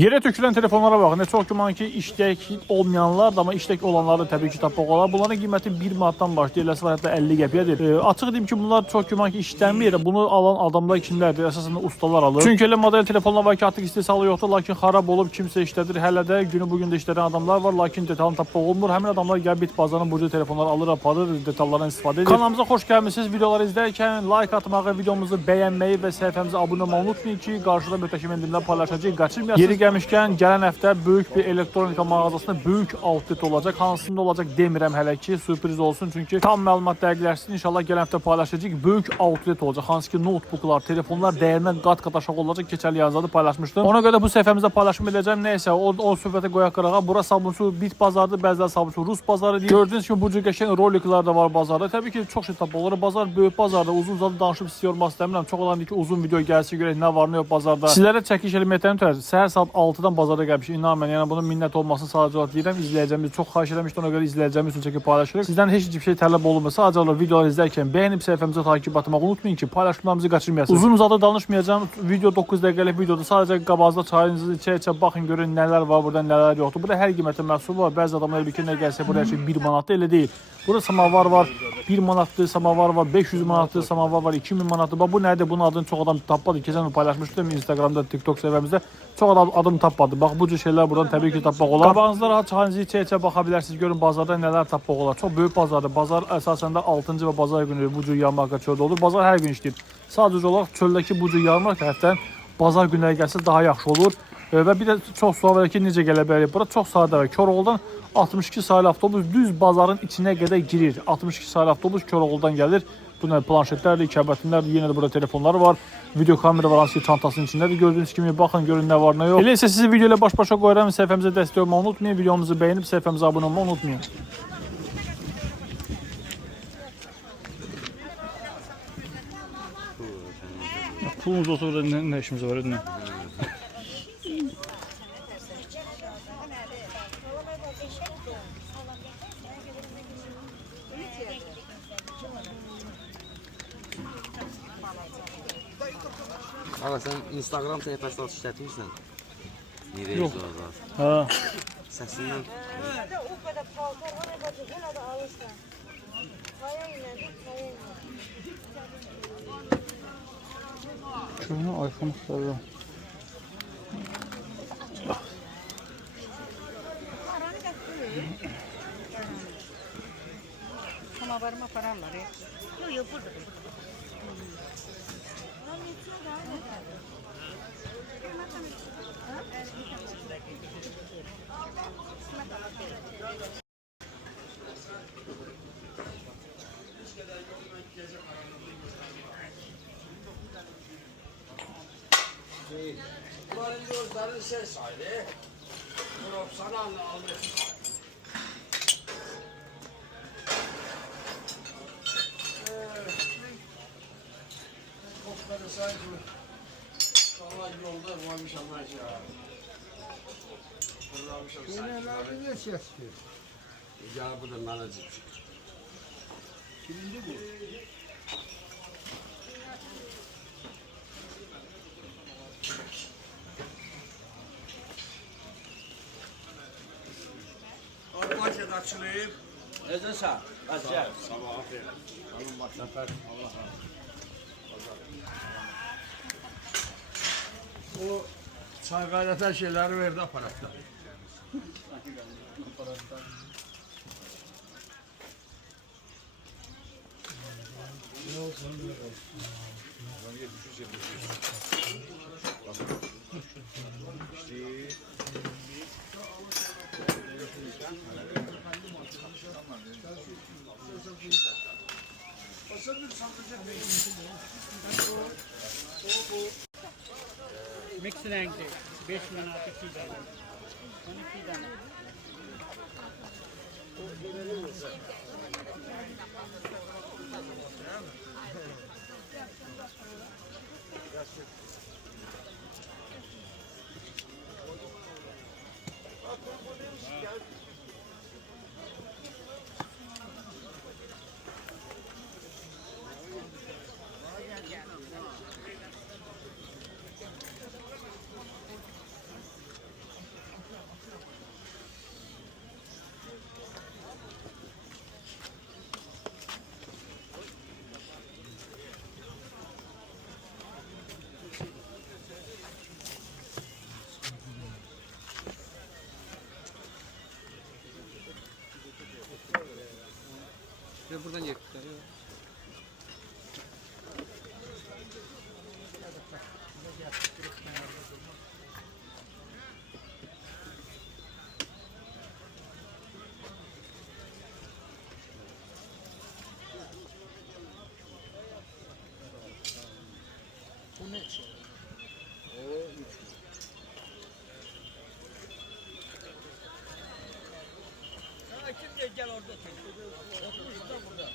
Yere tökülən telefonlara baxın. Çox güman ki, işlək olmayanlar da, amma işlək olanları da təbii ki, tapmaq olar. Bunların qiyməti 1 manatdan başlayır, eləsi var hətta 50 qəpiyyədir. Açıq deyim ki, bunlar çox güman ki, işlənmir. Bunu alan adamlar kimlərdir? Əsasən ustalar alır. Çünki elə model telefonlar var ki, artıq istehsalı yoxdur, lakin xarab olub, kimsə işlədir. Hələ də günü bugün də işləyən adamlar var, lakin detalını tapmaq olmur. Həmin adamlar gəlib bit bazarından bu cür telefonlar alır, aparır, detallardan istifadə edir. Kanalımıza xoş gəlmisiniz. Videoları izlərkən like atmağı, videomuzu bəyənməyi və səhifəmizə abunə olmağı unutmayın ki, qarşıda mütəşəm endimlər paylaşacağıq. Qaçırmayasınız. Gəlmişkən gələn həftə böyük bir elektronika mağazasında böyük outlet olacaq. Hansında olacaq demirəm hələ ki, sürpriz olsun. Çünki tam məlumat dəqiqləşsin. İnşallah gələn həftə paylaşacağıq. Böyük outlet olacaq. Hansı ki, notebooklar, telefonlar dəyərindən qat-qat aşağı olacaq. Keçəli yazıda paylaşmışdım. Ona görə bu səhifəmizdə paylaşım edəcəm. Nəysə, o söhbətə qoyaq qırağa. Bura Sabunçu bit bazarıdır, bəziləri Sabunçu Rus bazarı deyir. Gördüyünüz kimi bu cür qəşəng roliklər də var bazarda. Təbii ki, çox şey tapmaq olur. Bazar böyük bazarda. Uzun-uzadı danışıb sizi yormaq istəmirəm. Çox olan ki, uzun video gəlsin, görək nə var, nə yox bazarda. Sizlərə çəkiş eləməkdən ötürü səhər saat 6-dan bazara gəlmişik. İnanın mən, yəni bunun minnət olmasını sadəcə olaraq deyirəm. İzləyəcəyimizi çox xahiş eləmişdim. Ona görə izləyəcəyimiz üçün çəkib paylaşırıq. Sizdən heç bir şey tələb olunmur. Sadəcə olaraq videoları izlərkən bəyənib səhifəmizə takib atmağı unutmayın ki, paylaşımlarımızı qaçırmayasınız. Uzun-uzadı danışmayacağım. Video 9 dəqiqəlik videodur. Sadəcə qabağınızda çayınızı içə-içə baxın, görün nələr var, burada nələr yoxdur. Burada hər qiymətə məhsul var. Bəzi adamlar bir nə gəlsə buraya şey 1 manatdır, elə deyil. Burada samavar var, 1 manatdır, samavar var, 500 manatdır, samavar var, 2000 manatdır. Bax bu nədir? Bunun adını çox adam tapmadı. Keçən paylaşmışdım Instagramda, TikTok səhifəmizdə. Çox adam adını tapmadı. Bax bu cür şeylər buradan təbii ki tapmaq olar. Qabağınızda rahat çayınızı içə-içə baxa bilərsiniz. Görün bazarda nələr tapmaq olar. Çox böyük bazardır. Bazar əsasən də 6-cı və bazar günü bu cür yarmarka çöldə olur. Bazar hər gün işləyir. Sadəcə olaraq çöldəki bu cür yarmarka həftənin bazar günləri gəlsə daha yaxşı olur. Və bir də çox sual var ki, necə gələ bilərik? Bura çox sadə və Koroğludan 62 saylı avtobus düz bazarın içinə qədər girir. 62 saylı avtobus Koroğludan gəlir. Bu nə planşetlərdir, kəbətinlərdir, yenə də burada telefonları var. Video kamera var, hansı ki çantasının içindədir. Gördüyünüz kimi baxın, görün nə var, nə yox. Elə isə sizi video ilə baş-başa qoyuram. Səhifəmizə dəstək olmağı unutmayın. Videomuzu bəyənib səhifəmizə abunə olmağı unutmayın. Pulumuz olsa burada nə işimiz var, nə? Aga sen Instagram sayfasında işletirsen. Yok. Ha. Sesinden. Şunu iPhone sarıyorum. Ama varma paralar ya. Yok yok burada. Bunların gözlerini ses saydı. Bunu sana almış. Kokları saydı. Vallahi yolda varmış ama ya. Buramışım saydı. Ne ses diyor? Ya bu da nanacık. Kimindi bu? Paket açılayım. Özün sağ. Hadi gel. Sabah aferin. Alın bak sefer. Allah O çay kaynatan şeyleri verdi aparatta. Mix renkli 5 manat 2 tane. 12 tane. buradan yer tutar. Kim gel orada otur. Otur da burada.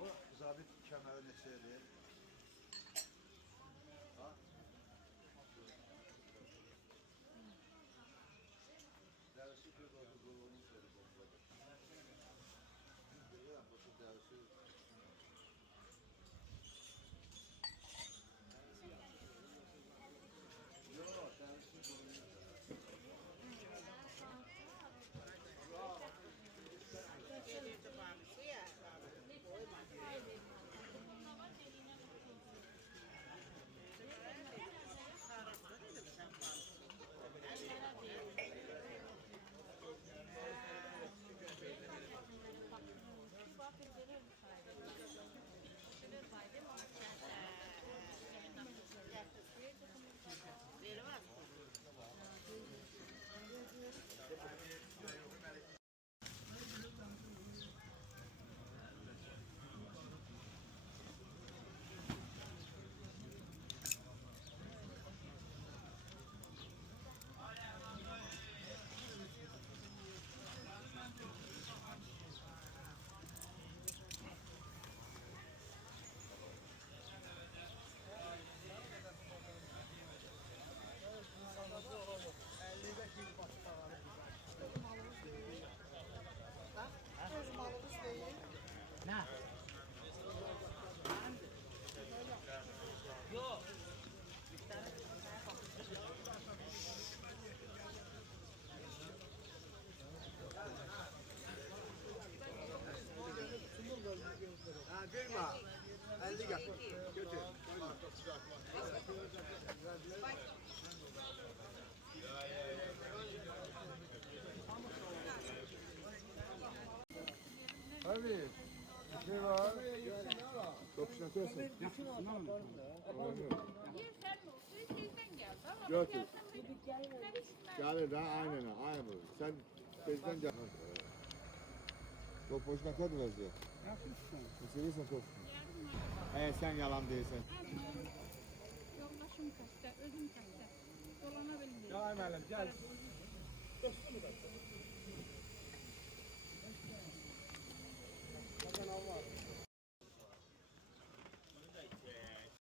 O zabit kemerini söyleyeyim. Dersi bir oldu, bunu söyleyeyim. Ya, bu dersi... Yok, dersi Ha, kırma. 50 gel. Götür. Abi. Bir şey var. Çok şaşırsın. Götür. Gel daha aynen aynen. Sen tezden gel. Çok boşuna kadar vaziyet. Seviyorsan çok. Sen yalan değilsin. Yoldaşım kaçta, özüm kaçta. Dolanabildim. Gel Emel'im gel. Hasan Allah.